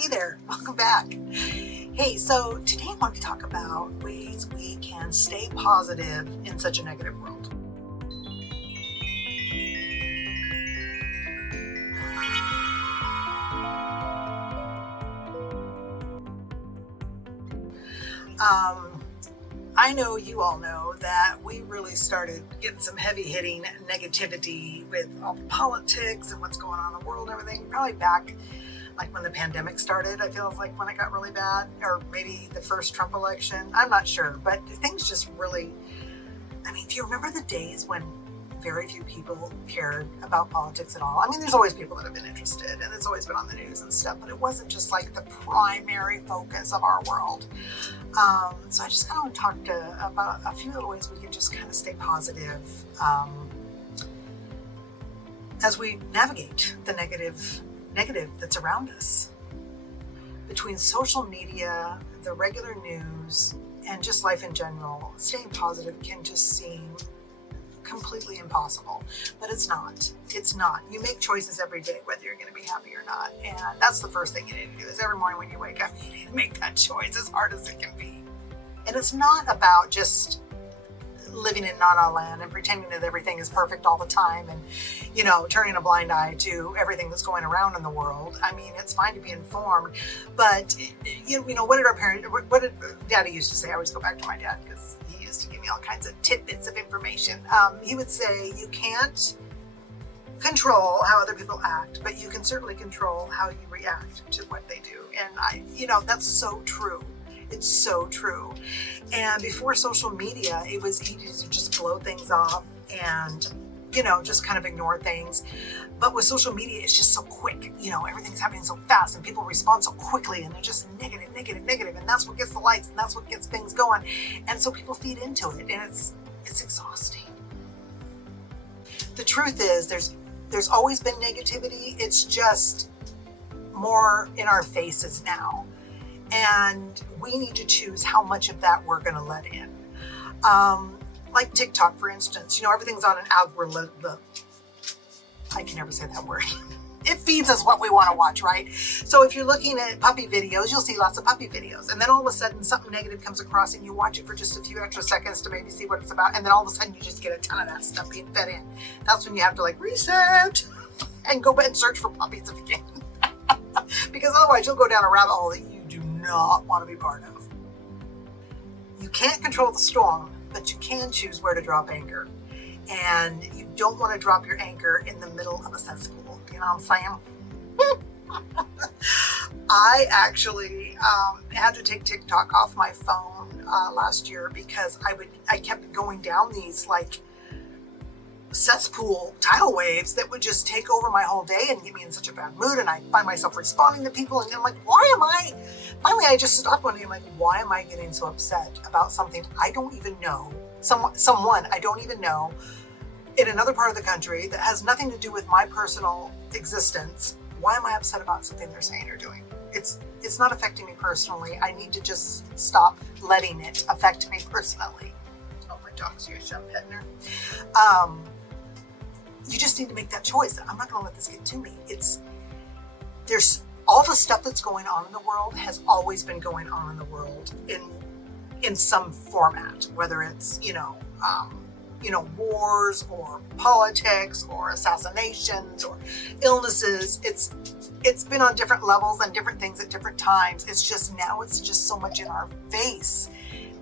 Hey there, welcome back. Hey, so today I want to talk about ways we can stay positive in such a negative world. I know you all know that we really started getting some heavy hitting negativity with all the politics and what's going on in the world and everything, probably back like when the pandemic started. I feel like when it got really bad, or maybe the first Trump election. I'm not sure, but things just really, do you remember the days when very few people cared about politics at all? I mean, there's always people that have been interested and it's always been on the news and stuff, but it wasn't just like the primary focus of our world. So I just kind of want to talk about a few little ways we can just kind of stay positive as we navigate the negative that's around us. Between social media, the regular news, and just life in general, staying positive can just seem completely impossible, but it's not. It's not. You make choices every day, whether you're going to be happy or not, and that's the first thing you need to do. Is every morning when you wake up, you need to make that choice, as hard as it can be. And it's not about just living in na-na land and pretending that everything is perfect all the time and, turning a blind eye to everything that's going around in the world. I mean, it's fine to be informed, but, what did Daddy used to say? I always go back to my dad because he used to give me all kinds of tidbits of information. He would say, you can't control how other people act, but you can certainly control how you react to what they do. And that's so true. It's so true. And before social media, it was easy to just blow things off and, just kind of ignore things. But with social media, it's just so quick. Everything's happening so fast and people respond so quickly and they're just negative. And that's what gets the likes and that's what gets things going. And so people feed into it and it's exhausting. The truth is there's always been negativity. It's just more in our faces now. And we need to choose how much of that we're going to let in. Like TikTok, for instance, everything's on an algorithm. I can never say that word. It feeds us what we want to watch, right? So if you're looking at puppy videos, you'll see lots of puppy videos. And then all of a sudden something negative comes across and you watch it for just a few extra seconds to maybe see what it's about. And then all of a sudden you just get a ton of that stuff being fed in. That's when you have to reset and go back and search for puppies again. Because otherwise you'll go down a rabbit hole that you do not want to be part of. You can't control the storm, but you can choose where to drop anchor. And you don't want to drop your anchor in the middle of a cesspool. You know what I'm saying? I actually had to take TikTok off my phone last year because I kept going down these cesspool tidal waves that would just take over my whole day and get me in such a bad mood, and I find myself responding to people and I'm like, finally I just stopped wondering, why am I getting so upset about something I don't even know, someone I don't even know in another part of the country that has nothing to do with my personal existence. Why am I upset about something they're saying or doing? It's not affecting me personally. I need to just stop letting it affect me personally. Oh, my dog's here, so I'm petting her. You just need to make that choice. I'm not going to let this get to me. There's all the stuff that's going on in the world has always been going on in the world in some format, whether it's, wars or politics or assassinations or illnesses. It's been on different levels and different things at different times. It's just so much in our face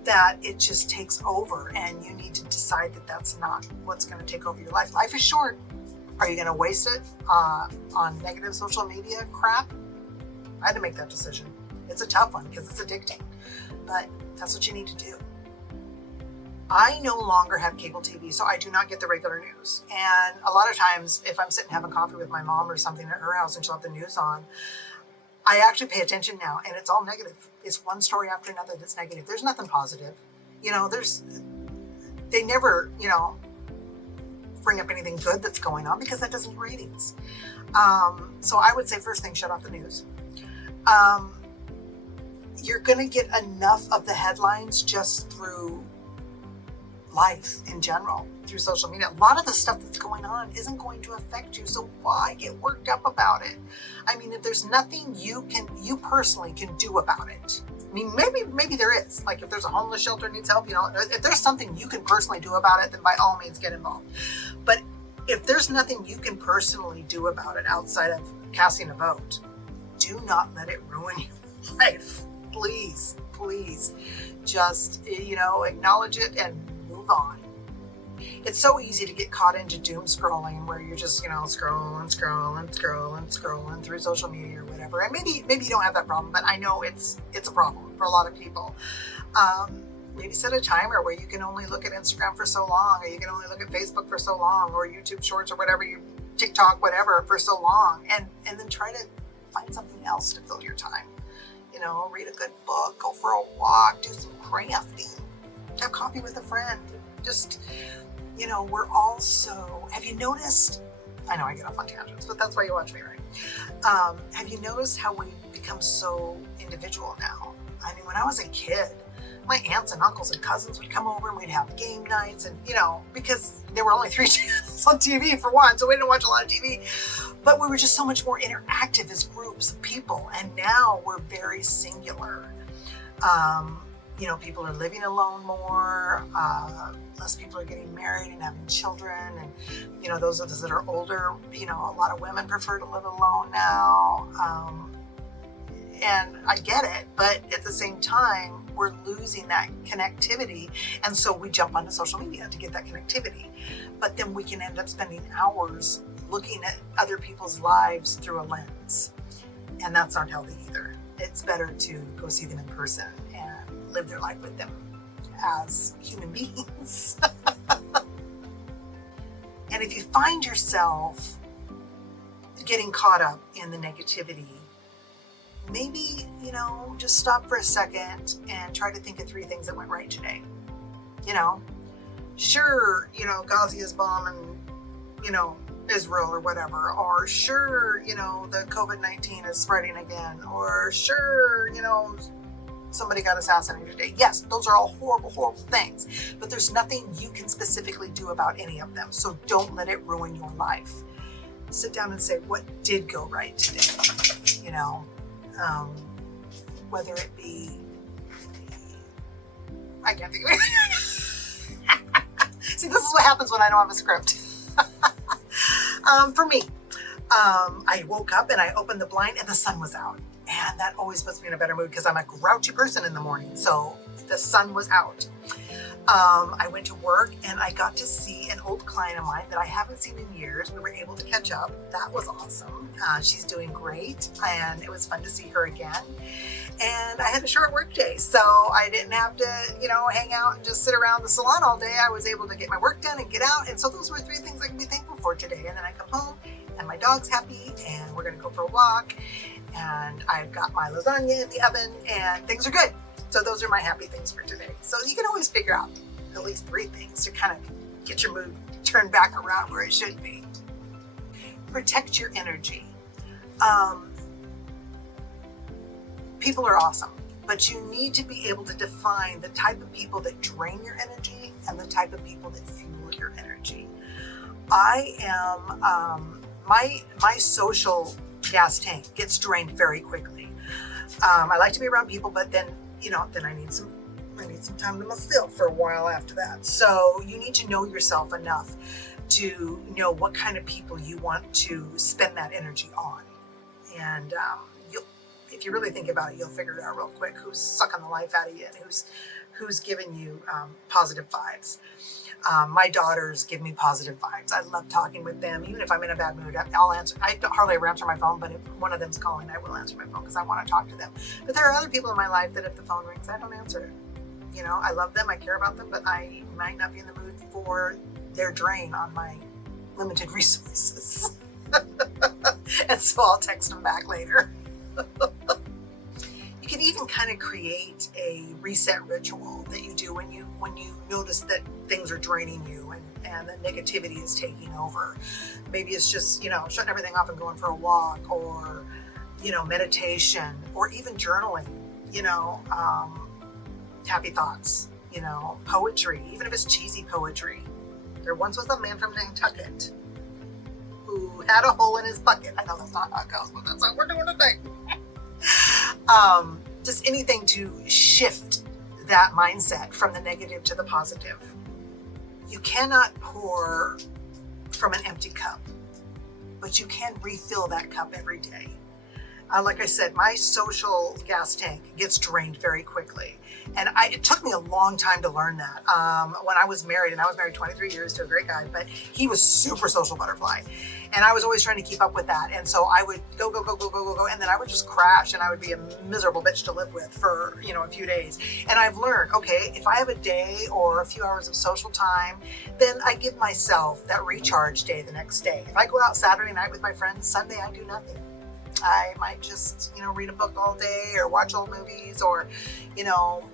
that it just takes over, and you need to decide that that's not what's going to take over your life. Life is short. Are you going to waste it on negative social media crap? I had to make that decision. It's a tough one because it's addicting, but that's what you need to do. I no longer have cable TV, so I do not get the regular news. And a lot of times, if I'm sitting having coffee with my mom or something at her house and she'll have the news on, I actually pay attention now, and it's all negative. It's one story after another that's negative. There's nothing positive. They never, bring up anything good that's going on because that doesn't get ratings. So I would say first thing, shut off the news. You're going to get enough of the headlines just through life in general through social media. A lot of the stuff that's going on isn't going to affect you, so why get worked up about it? I mean, if there's nothing you personally can do about it, I mean, maybe there is. Like if there's a homeless shelter needs help, if there's something you can personally do about it, then by all means get involved. But if there's nothing you can personally do about it outside of casting a vote, do not let it ruin your life. Please, just, acknowledge it and move on. It's so easy to get caught into doom scrolling where you're just, scrolling through social media or whatever. And maybe you don't have that problem, but I know it's a problem for a lot of people. Maybe set a timer where you can only look at Instagram for so long, or you can only look at Facebook for so long, or YouTube Shorts or whatever, TikTok, whatever, for so long. And then try to find something else to fill your time. Read a good book, go for a walk, do some crafting, have coffee with a friend. Just, we're all so, have you noticed, I know I get off on tangents, but that's why you watch me, right? Have you noticed how we become so individual now? I mean, when I was a kid, my aunts and uncles and cousins would come over and we'd have game nights and, because there were only 3 channels on TV for one, so we didn't watch a lot of TV, but we were just so much more interactive as groups of people. And now we're very singular. People are living alone more, less people are getting married and having children. And, those of us that are older, a lot of women prefer to live alone now. And I get it, but at the same time, we're losing that connectivity. And so we jump onto social media to get that connectivity. But then we can end up spending hours looking at other people's lives through a lens. And that's not healthy either. It's better to go see them in person and live their life with them as human beings. And if you find yourself getting caught up in the negativity, maybe, just stop for a second and try to think of 3 things that went right today. Sure, Ghazi is bombing, Israel or whatever, or sure, the COVID-19 is spreading again, or sure, somebody got assassinated today. Yes, those are all horrible, horrible things, but there's nothing you can specifically do about any of them. So don't let it ruin your life. Sit down and say, what did go right today? Whether it be, I can't think of it. See, this is what happens when I don't have a script. For me, I woke up and I opened the blind and the sun was out. And that always puts me in a better mood because I'm a grouchy person in the morning. So the sun was out. I went to work and I got to see an old client of mine that I haven't seen in years. We were able to catch up. That was awesome. She's doing great and it was fun to see her again. And I had a short work day, so I didn't have to, hang out and just sit around the salon all day. I was able to get my work done and get out. And so those were 3 things I can be thankful for today. And then I come home and my dog's happy and we're going to go for a walk. And I've got my lasagna in the oven and things are good. So those are my happy things for today. So you can always figure out at least 3 things to kind of get your mood turned back around where it should be. Protect your energy. People are awesome, but you need to be able to define the type of people that drain your energy and the type of people that fuel your energy. I am, my social gas tank gets drained very quickly. I like to be around people, but then I need some time to myself for a while after that. So you need to know yourself enough to know what kind of people you want to spend that energy on. And if you really think about it, you'll figure it out real quick who's sucking the life out of you and who's giving you positive vibes. My daughters give me positive vibes. I love talking with them. Even if I'm in a bad mood, I'll answer. I hardly ever answer my phone, but if one of them's calling, I will answer my phone because I want to talk to them. But there are other people in my life that if the phone rings, I don't answer it. I love them, I care about them, but I might not be in the mood for their drain on my limited resources. And so I'll text them back later. You can even kind of create a reset ritual that you do when you notice that things are draining you and the negativity is taking over. Maybe it's just, shutting everything off and going for a walk, or, meditation, or even journaling, happy thoughts, poetry, even if it's cheesy poetry. There once was a man from Nantucket who had a hole in his bucket. I know that's not how it goes, but that's how we're doing today. Just anything to shift that mindset from the negative to the positive. You cannot pour from an empty cup, but you can refill that cup every day. Like I said, my social gas tank gets drained very quickly. And it took me a long time to learn that. When I was married, and I was married 23 years to a great guy, but he was super social butterfly. And I was always trying to keep up with that. And so I would go, and then I would just crash, and I would be a miserable bitch to live with for, a few days. And I've learned, okay, if I have a day or a few hours of social time, then I give myself that recharge day the next day. If I go out Saturday night with my friends, Sunday I do nothing. I might just, read a book all day or watch old movies or,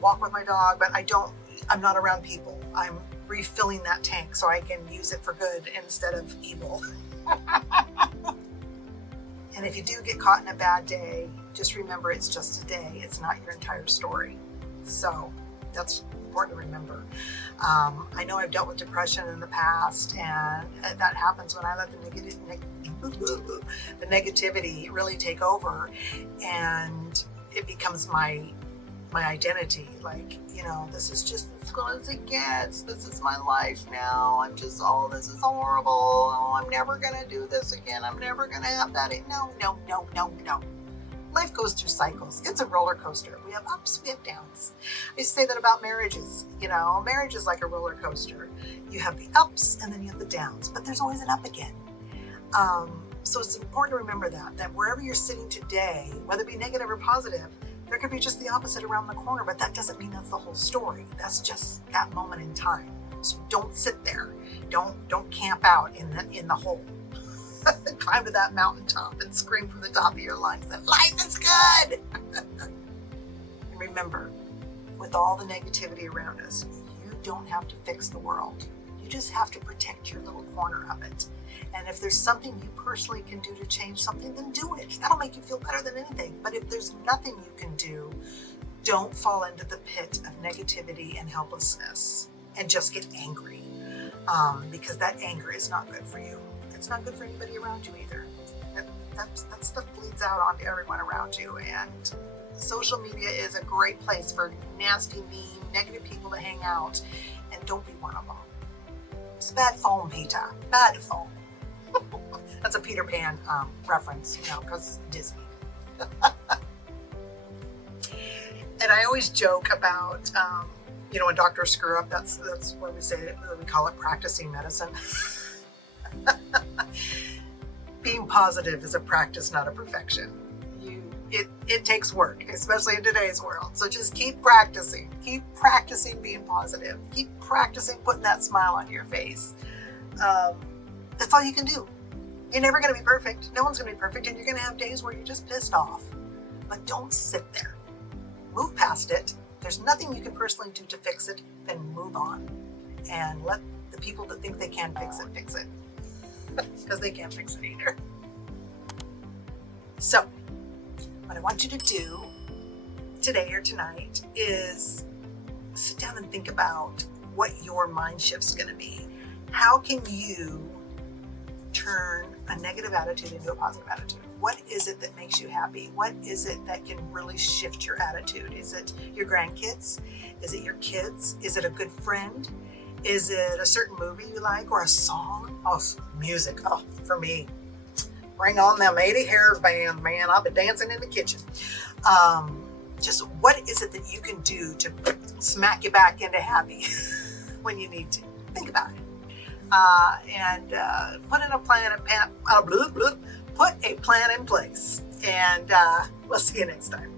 walk with my dog, but I'm not around people. I'm refilling that tank so I can use it for good instead of evil. And if you do get caught in a bad day, just remember it's just a day. It's not your entire story. So that's important to remember. I know I've dealt with depression in the past, and that happens when I let the negativity really take over, and it becomes my identity. Like, this is just as good as it gets. This is my life now. This is horrible. Oh, I'm never going to do this again. I'm never going to have that. No. Life goes through cycles. It's a roller coaster. We have ups, we have downs. I used to say that about marriages. Marriage is like a roller coaster. You have the ups and then you have the downs, but there's always an up again. So it's important to remember that wherever you're sitting today, whether it be negative or positive, there could be just the opposite around the corner, but that doesn't mean that's the whole story. That's just that moment in time. So don't sit there. Don't camp out in the hole. Climb to that mountaintop and scream from the top of your lungs that life is good. And remember, with all the negativity around us, you don't have to fix the world. You just have to protect your little corner of it. And if there's something you personally can do to change something, then do it. That'll make you feel better than anything. But if there's nothing you can do, don't fall into the pit of negativity and helplessness and just get angry, because that anger is not good for you. It's not good for anybody around you either. That stuff bleeds out onto everyone around you. And social media is a great place for nasty, mean, negative people to hang out. And don't be one of them. It's bad phone, Peter. Bad phone. That's a Peter Pan reference, because Disney. And I always joke about, when doctors screw up, that's what we say, we call it practicing medicine. Being positive is a practice, not a perfection. It takes work, especially in today's world. So just keep practicing being positive. Keep practicing putting that smile on your face. That's all you can do. You're never going to be perfect. No one's going to be perfect, and you're going to have days where you're just pissed off. But don't sit there. Move past it. There's nothing you can personally do to fix it. Then move on, and let the people that think they can fix it. Because they can't fix it either. So, what I want you to do today or tonight is sit down and think about what your mind shift's going to be. How can you turn a negative attitude into a positive attitude? What is it that makes you happy? What is it that can really shift your attitude? Is it your grandkids? Is it your kids? Is it a good friend? Is it a certain movie you like, or a song? Oh, music. Oh, for me, bring on them 80 hairs band, man. I'll be dancing in the kitchen. Just what is it that you can do to smack you back into happy when you need to? Think about it. And put a plan in place. And we'll see you next time.